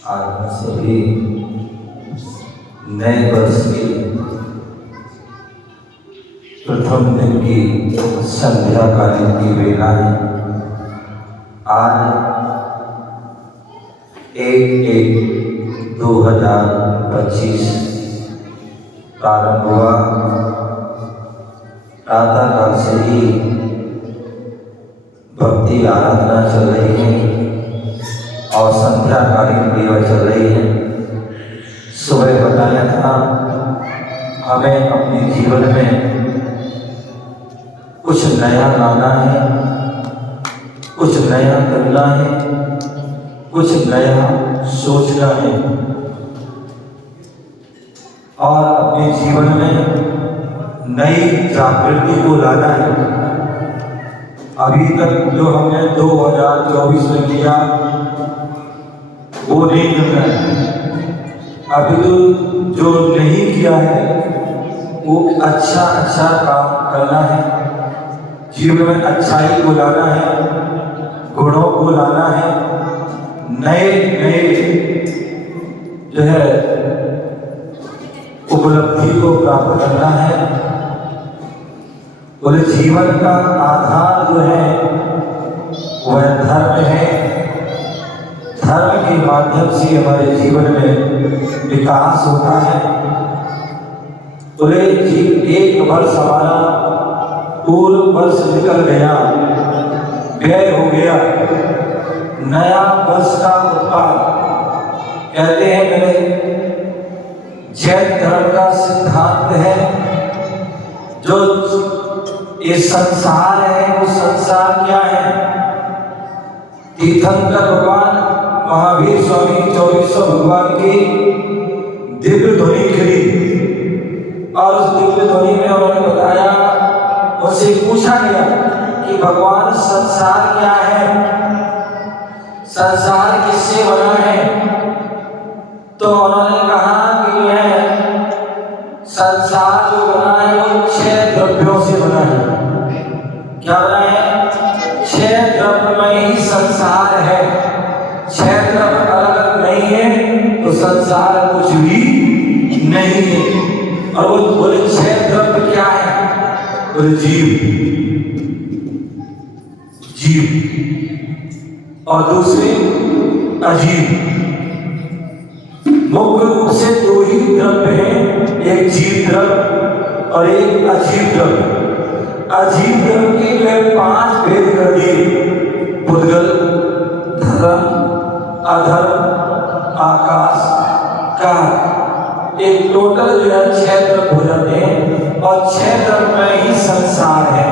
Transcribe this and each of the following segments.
आज सभी नए वर्ष की प्रथम दिन की संध्या कालीन की वेला है। आज 1/1/2025 प्रारंभ हुआ। प्रातः काल से ही भक्ति आराधना चल रही है और संध्या कालीन सेवा चल रही है। सुबह बताया था हमें अपने जीवन में कुछ नया लाना है, कुछ नया करना है, कुछ नया सोचना है और अपने जीवन में नई जागृति को लाना है। अभी तक जो हमने 2024 में किया वो नहीं करना है। अभी तो जो नहीं किया है वो अच्छा काम करना है। जीवन में अच्छाई को लाना है, गुणों को लाना है, नए जो है उपलब्धि को प्राप्त करना है। बोले जीवन का आधार जो है वह धर्म है। धर्म के माध्यम से हमारे जीवन में विकास होता है। बोले एक वर्ष हमारा पूर्व वर्ष निकल गया, व्यय हो गया, नया वर्ष का उत्पाद। कहते हैं मेरे जैन धर्म का सिद्धांत है जो ये संसार है वो संसार क्या है। तीर्थंकर भगवान महावीर स्वामी 2400 भगवान की दिव्य ध्वनि खिली और उस दिव्य ध्वनि में उन्होंने बताया, उनसे पूछा गया कि भगवान संसार क्या है, संसार किससे बना है। तो उन्होंने कहा कि यह संसार जो बना है वो 6 द्रव्यों से बना है। क्या बना है? 6 द्रव्य में ही संसार है। 6 द्रव्य अलग नहीं है तो संसार कुछ भी नहीं है। और वो बोले 6 द्रव्य क्या है? बोले जीव और दूसरे अजीव। मुख्य रूप से 2 ही द्रव्य हैं, एक जीव द्रव्य और एक अजीव द्रव्य। अजीव द्रव्य के वे 5 भेद कर दिए: भूतगल, धर्म, अधर्म, आकाश, काल। एक टोटल जो है 6 द्रव्य हो जाते हैं और 6 द्रव्य में ही संसार है।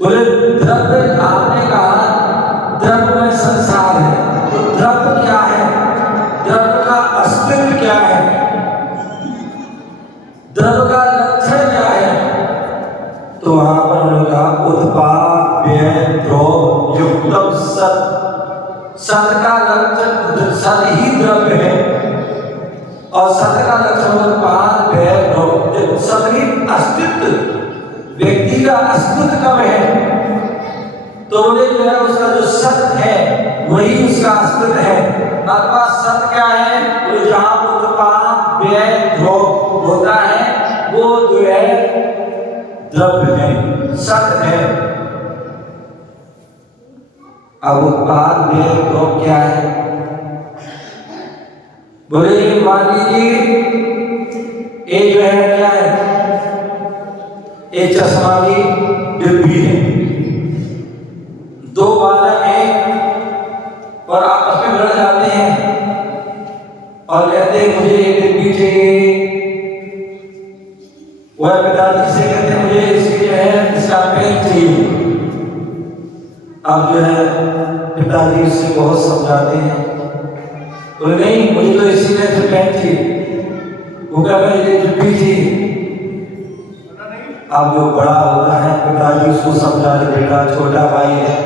बोले द्रव्य, आपने कहा द्रव्य में संसार है, तो द्रव्य क्या है? द्रव्य का अस्तित्व क्या है? द्रव्य का लक्षण क्या है? तो वहां पर उन्होंने कहा उत्पाद व्यय द्रव्य युक्तम सत। सत का लक्षण सत ही द्रव्य है और सत का लक्षण उत्पाद व्यय द्रव्य। सभी अस्तित्व, व्यक्ति का अस्तित्व कब है? तो बोले जो है उसका जो सत्य है वही उसका अस्तित्व है। अथवा सत्य क्या है? तो जहां उत्पाद व्यय द्रव्य होता है वो जो है द्रव्य है, सत्य है। अब उत्पाद व्यय द्रव्य क्या है? बोले मान लीजिए ये जो है क्या है? ये चश्मा की डिब्बी है। 2 बालक हैं और आपस में लड़ जाते हैं और कहते हैं मुझे ये डिब्बी चाहिए। वह पिताजी से कहते हैं मुझे इसकी जो है इसका पेन चाहिए। अब जो है पिताजी उससे बहुत समझाते हैं, बोले नहीं मुझे तो इसी में से पेन चाहिए। वो कहता है ये डिब्बी चाहिए। अब जो बड़ा होता है पिताजी उसको समझा दे, बेटा छोटा भाई है,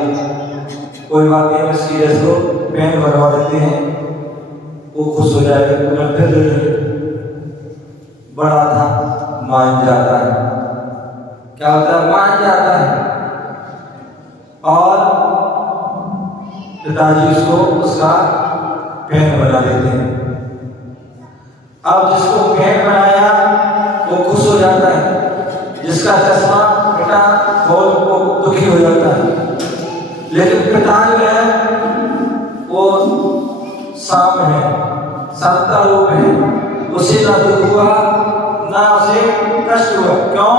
कोई बात नहीं, हम सीरियस हो पेन बनवा देते हैं, वो खुश हो जाएगा। फिर बड़ा था मान जाता है। क्या होता है? मान जाता है। और पिताजी उसको उसका फैन बना देते हैं। अब जिसको फैन बनाया वो खुश हो जाता है, जिसका चश्मा बेटा बहुत दुखी हो जाता है। लेकिन पिता जो है वो शाम है, शांता रूप है, उसे ना दुख हुआ ना उसे कष्ट हुआ। क्यों?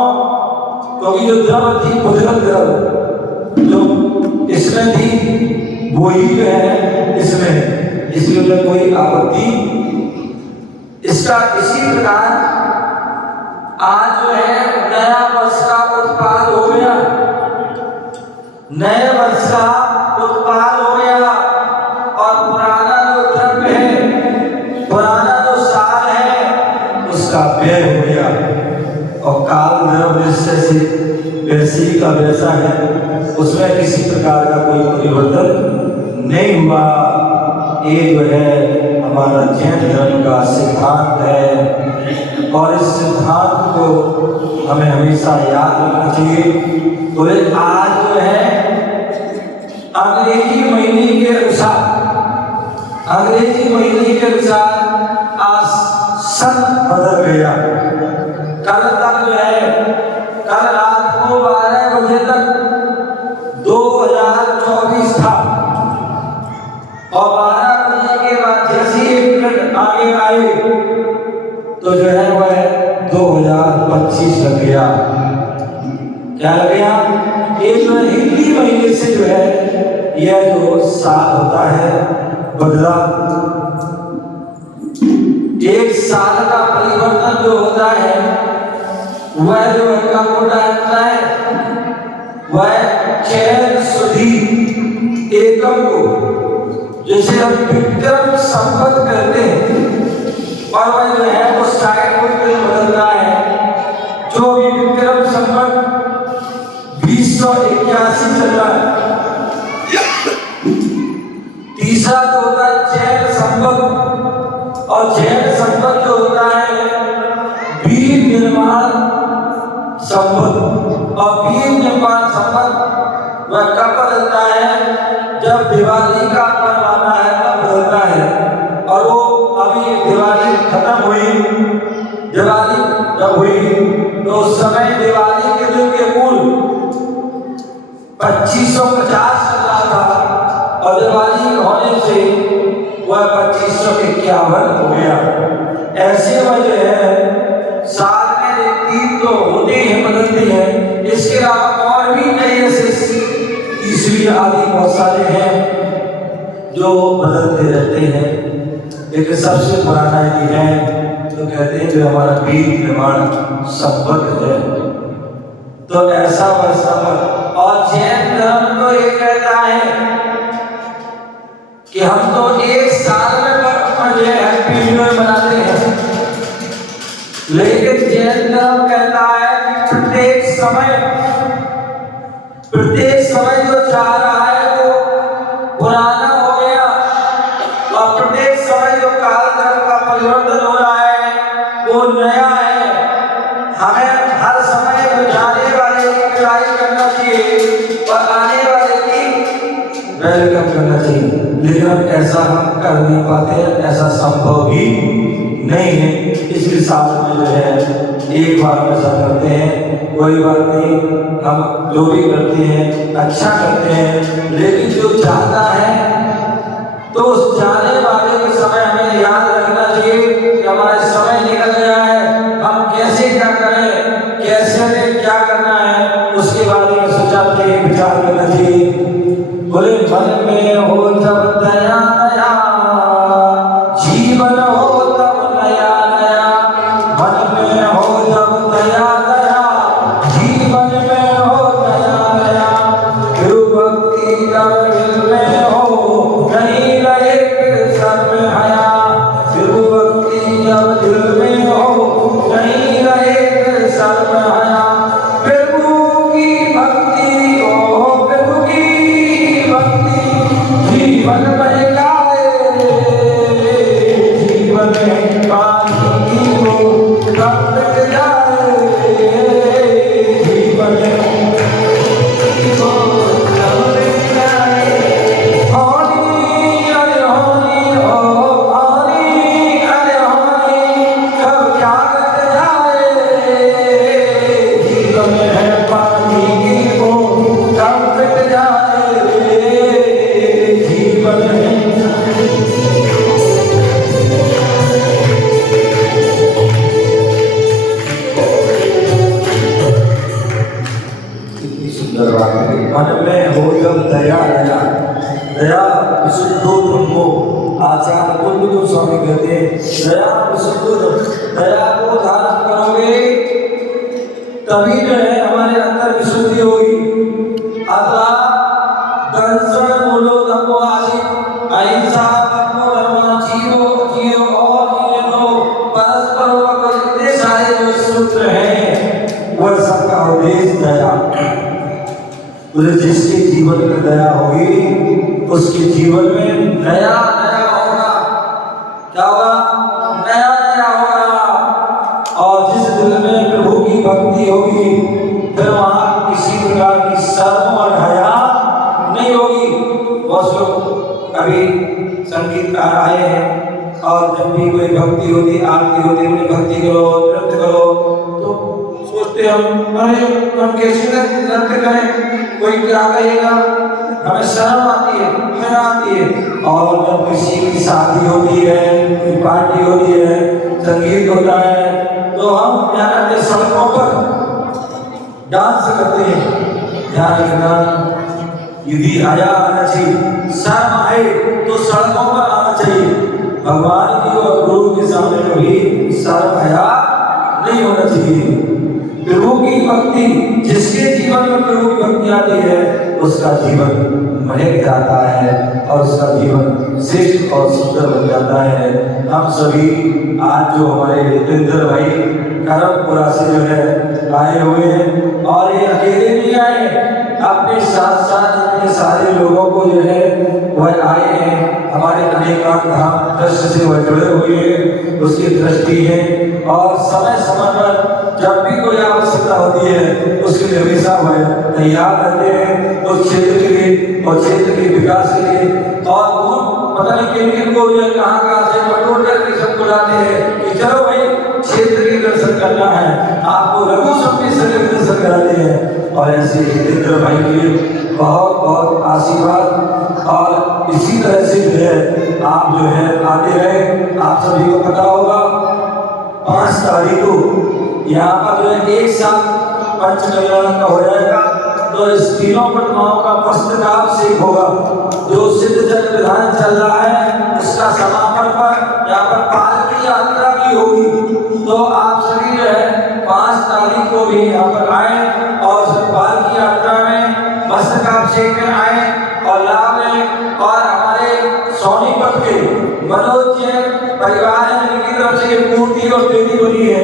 क्योंकि जो द्रव थी बुझल द्रव जो इसमें थी वो ही जो है इसमें, इसलिए उन्हें कोई आपत्ति। इसका इसी प्रकार आज जो है नया वर्ष का उत्पाद हो गया, नए वर्ष का उत्पाद हो गया और पुराना जो द्रव्य है, पुराना जो साल है उसका व्यय हो गया। और काल द्रव्य वैसे ही का वैसा है, उसमें किसी प्रकार का कोई परिवर्तन नहीं हुआ। ये जो है हमारा जैन धर्म का सिद्धांत है और इस सिद्धांत को हमें हमेशा याद रखना चाहिए। तो आज जो है अंग्रेजी महीने के अनुसार, अंग्रेजी महीने के अनुसार आज सन बदल गया। कल तक जो है, कल रात को 12 बजे तक 2024 था और 12 बजे के बाद जैसे ही 1 मिनट आगे आए तो जो है वह 2025 लग गया। क्या लग गया? एक हिंदी महीने से जो है यह जो साल होता है बदला। एक साल का परिवर्तन जो होता है वह जो कब होता है वह चैत सुधी एकम को, जैसे हम विक्रम संवत कहते हैं, और वह जो है वो साइड को बदलता है। जो भी विक्रम संवत 2081 चल रहा है, तीसरा जो होता है जैन संवत, और जैन संवत जो होता है वीर निर्माण संवत। और वीर निर्माण संवत वह कब बदलता है? जब दिवाली का पर्व आता है तब बदलता है। और वो अभी दिवाली खत्म हुई, दिवाली जब हुई तो उस समय दिवाली के दिन के कुल 2550 चल रहा था और दिवाली होने से वह 2551 हो गया। ऐसे वजह है साल में 3 तो होते हैं, बदलते हैं। इसके अलावा और भी कई ऐसे ईस्वी आदि बहुत सारे हैं जो बदलते रहते हैं। लेकिन सबसे पुराना यदि है तो कहते हैं जो हमारा वीर निर्माण संवत है। तो ऐसा वह संवत, और जैन धर्म तो ये कहता है कि हम तो एक साल में जो है हैप्पी न्यू ईयर मनाते हैं, लेकिन जैन धर्म कहता है कि प्रत्येक समय जो चाह रहा है वो पुराना हो गया, और प्रत्येक समय जो काल धर्म का परिवर्तन हो रहा है वो नया है। हमें हर समय जो जाने वाले की विदाई करना चाहिए और आने वाले की वेलकम करना चाहिए। लेकिन हम ऐसा हम कर नहीं पाते हैं, ऐसा संभव भी नहीं है। इसलिए साल में जो है एक बार ऐसा करते हैं, कोई बात नहीं, हम जो भी करते हैं अच्छा करते हैं। लेकिन जो चाहता है तो उस जाने वाले के समय हमें याद रखना चाहिए कि हमारा समय निकल गया है, हम कैसे क्या करें, कैसे हमें क्या करना है, उसके बारे में सोचना चाहिए, विचार करना चाहिए। बोले मन में हो जब दया नया, जीवन हो तब नया नया। मन में हो जब दया नया, जीवन में हो नया नया। गुरु भक्ति जब दिल में हो, नहीं रहे फिर सर में हया। गुरु भक्ति जब दिल में हो, नहीं रहे फिर सर में हया। प्रभु की भक्ति हो, प्रभु की भक्ति जीवन में का दया विशुद्धो ब्रह्मो। आचार्य कुंद गोस्वामी कहते हैं दया विशुद्ध, दया को धारण करोगे तभी जो है हमारे अंदर विशुद्धि होगी। अथवा दर्शन मूलो धर्मो आदि अहिंसा परमो धर्म जीवो जियो और जिए दो परस्पर व इतने सारे जो सूत्र हैं वह सबका उद्देश्य दया। जिसके जीवन में दया होगी उसके जीवन में नया नया होगा। क्या होगा? नया नया होगा। और जिस दिल में प्रभु की भक्ति होगी फिर वहां किसी प्रकार की शर्म और हया नहीं होगी। बहुत लोग अभी संगीतकार आए हैं और जब भी कोई भक्ति होती आरती होती उन्हें भक्ति करो नृत्य करो तो सोचते हम अरे हम कैसे नृत्य करें, कोई क्या कहेगा, हमें शर्म आती है, हया आती है। और जब किसी की शादी होती है, कोई पार्टी होती है, संगीत होता है तो हम क्या करते हैं, सड़कों पर डांस करते हैं। ध्यान रखना, यदि हया आना चाहिए, शर्म आए तो सड़कों पर आना चाहिए। भगवान की और गुरु के सामने कभी शर्म हया नहीं होना चाहिए। प्रभु की भक्ति, जिसके जीवन में प्रभु की भक्ति आती है उसका जीवन महक जाता है और उसका जीवन श्रेष्ठ और सुंदर बन जाता है। हम सभी आज जो हमारे जितेंद्र भाई करमपुरा से जो है आए हुए हैं और ये अकेले नहीं आए, अपने साथ साथ इतने सारे लोगों को जो है वह आए हैं। हमारे अनेकांत धाम ट्रस्ट से वह जुड़े हुए हैं, उसकी दृष्टि है और समय समय पर जब भी कोई आवश्यकता होती है उसके लिए हमेशा वह तैयार रहते हैं उस क्षेत्र के लिए और क्षेत्र के विकास के लिए। और वो पता नहीं किन को ये कहाँ से बटोर करके सब बुलाते हैं कि चलो भाई क्षेत्र के दर्शन करना है, आपको रघु संबेश्वर के दर्शन कराते हैं। और ऐसे जितेंद्र भाई के बहुत बहुत आशीर्वाद और इसी तरह से जो है आप जो है आते रहे। आप सभी को पता होगा 5 तारीख को यहाँ पर जो है एक साथ पंच कल्याण का हो जाएगा तो इस तीनों प्रतिमाओं का मस्तकाभिषेक होगा। जो सिद्ध जन विधान चल रहा है उसका समापन पर यहाँ पर पालकी यात्रा भी होगी। तो आप सभी जो है 5 तारीख को भी यहाँ पर आए और पालकी यात्रा में मस्तकाभिषेक में आए और लाभ लें। और हमारे सोनीपत के मनोज जैन परिवार है जिनकी तरफ से ये मूर्ति और देवी बनी है,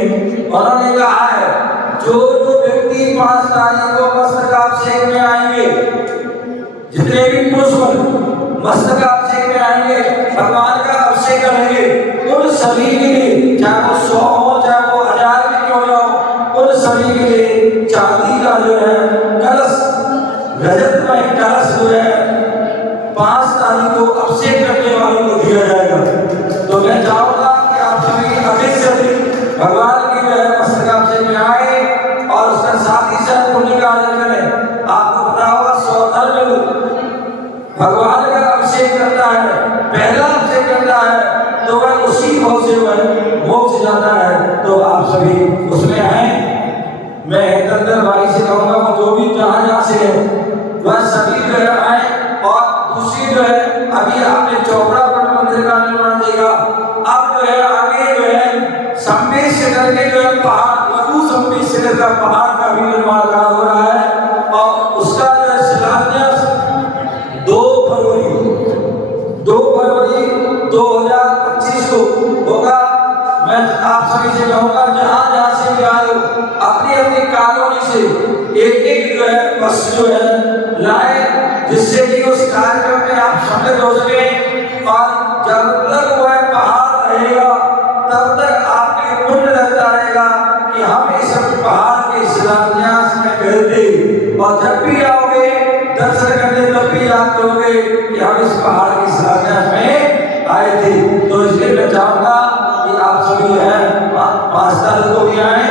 उन्होंने कहा है जो व्यक्ति 5 तारीख को मस्तकाभिषेक में आएंगे, जितने भी पुरुष मस्तकाभिषेक में आएंगे भगवान का अभिषेक करेंगे उन सभी के लिए, चाहे वो 100 हो चाहे वो 1000 भी क्यों ना हो, उन सभी के लिए चांदी का जो है कलश, रजत में कलश जो है 5 तारीख को अभिषेक करने वालों को दिया जाएगा। तो मैं चाहूंगा कि आप सभी अधिक से अधिक भगवान की जो है मस्तकाभिषेक में आए और उसका साथ ही साथ पुण्य का अर्जन करें। आपको पता होगा 100 भगवान का अभिषेक करता है, पहला अभिषेक करता है तो वह उसी भाव से वह मोक्ष जाता है। तो आप सभी उसमें आए। मैं जितेंद्र भाई से कहूँगा वो जो भी जहाँ से है वह सभी जो है आए। और दूसरी जो है अभी आपने चौपड़ा पट मंदिर का निर्माण देखा, अब जो है आगे जो है संबेश्वर के जो है पहाड़, लघु संबेश्वर का पहाड़ का भी निर्माण हो रहा है और उसका जो है शिलान्यास 2 फरवरी 2025 को होगा। मैं आप सभी से कहूँगा जहाँ से भी आए अपनी अपनी कॉलोनी से एक जो है बस जो है लाए, जिससे कि उस कार्यक्रम में आप सम्मिलित हो सके। और जब तक वह पहाड़ रहेगा तब तक आपके पुण्य लगता रहेगा कि हम इस पहाड़ के शिलान्यास में गए थे। और जब भी आओगे दर्शन करने तब भी याद करोगे कि हम इस पहाड़ के शिलान्यास में आए थे। तो इसलिए मैं चाहूँगा कि आप सभी जो है 5 तारीख को भी आए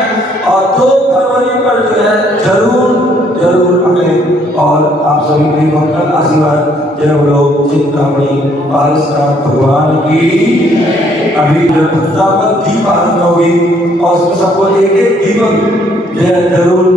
और 2 फरवरी पर जो है जरूर हमें और आप सभी के मंगल आशीर्वाद जय बोलो चिंतामणि पारसनाथ भगवान की। अभी दीप आरंभ होगी और उसमें सबको एक दीपक जरूर